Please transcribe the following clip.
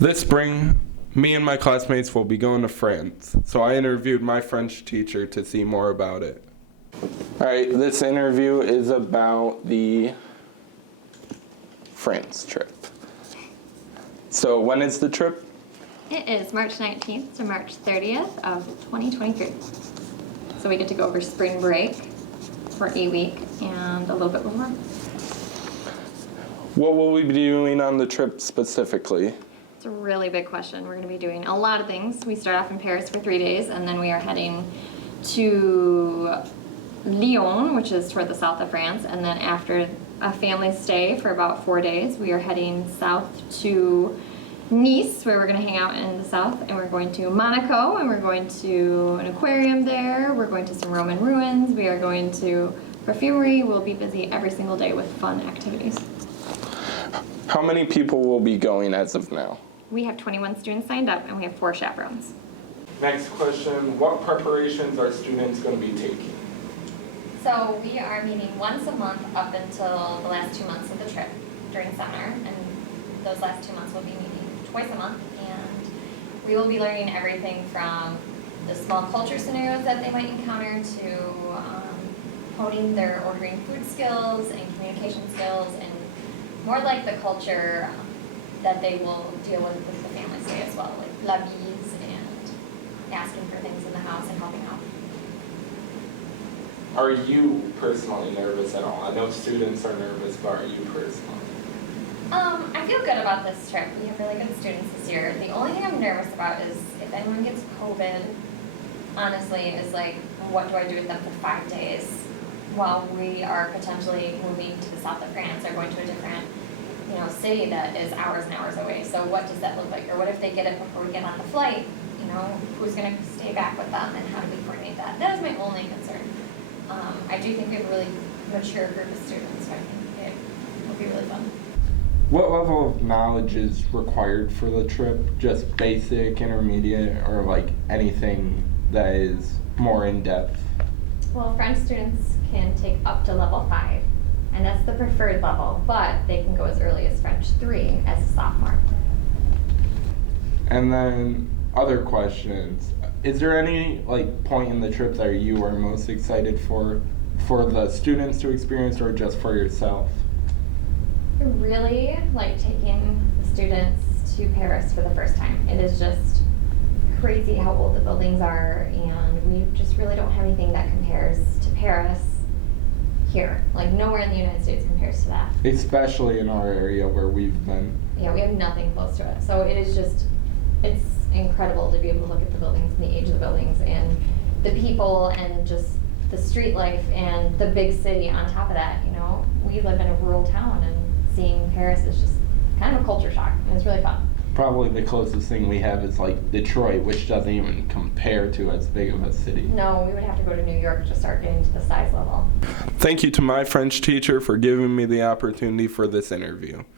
This spring, me and my classmates will be going to France, so I interviewed my French teacher to see more about it. Alright, this interview is about the France trip. So when is the trip? It is March 19th to March 30th of 2023. So we get to go over spring break for a week and a little bit more. What will we be doing on the trip specifically? It's a really big question. We're going to be doing a lot of things. We start off in Paris for 3 days, and then we are heading to Lyon, which is toward the south of France, and then after a family stay for about 4 days, we are heading south to Nice, where we're going to hang out in the south, and we're going to Monaco, and we're going to an aquarium there. We're going to some Roman ruins. We are going to perfumery. We'll be busy every single day with fun activities. How many people will be going as of now? We have 21 students signed up, and we have 4 chaperones. Next question, what preparations are students going to be taking? So we are meeting once a month up until the last 2 months of the trip during summer, and those last 2 months we'll be meeting twice a month, and we will be learning everything from the small culture scenarios that they might encounter to honing their ordering food skills and communication skills, and more like the culture that they will deal with the family stay as well, like la bise and asking for things in the house and helping out. Are you personally nervous at all? I know students are nervous, but are you personally? I feel good about this trip. We have really good students this year. The only thing I'm nervous about is if anyone gets COVID, honestly, is like, what do I do with them for 5 days while we are potentially moving to the south of France or going to a different, city that is hours and hours away. So what does that look like? Or what if they get it before we get on the flight? Who's going to stay back with them, and how do we coordinate that? That is my only concern. I do think we have a really mature group of students, so I think it will be really fun. What level of knowledge is required for the trip? Just basic, intermediate, or like anything that is more in-depth? Well, French students can take up to level 5, and that's the preferred level, but they can go as early as French 3 as a sophomore. And then other questions. Is there any point in the trip that you are most excited for the students to experience, or just for yourself? I really like taking the students to Paris for the first time. It is just crazy how old the buildings are, and we just really don't have anything that compares to Paris here. Like, nowhere in the United States compares to that. Especially in our area where we've been. Yeah, we have nothing close to it. So it is just, it's incredible to be able to look at the buildings and the age of the buildings and the people and just the street life and the big city on top of that. We live in a rural town, and seeing Paris is just kind of a culture shock, and it's really fun. Probably the closest thing we have is Detroit, which doesn't even compare to as big of a city. No, we would have to go to New York to start getting to the size level. Thank you to my French teacher for giving me the opportunity for this interview.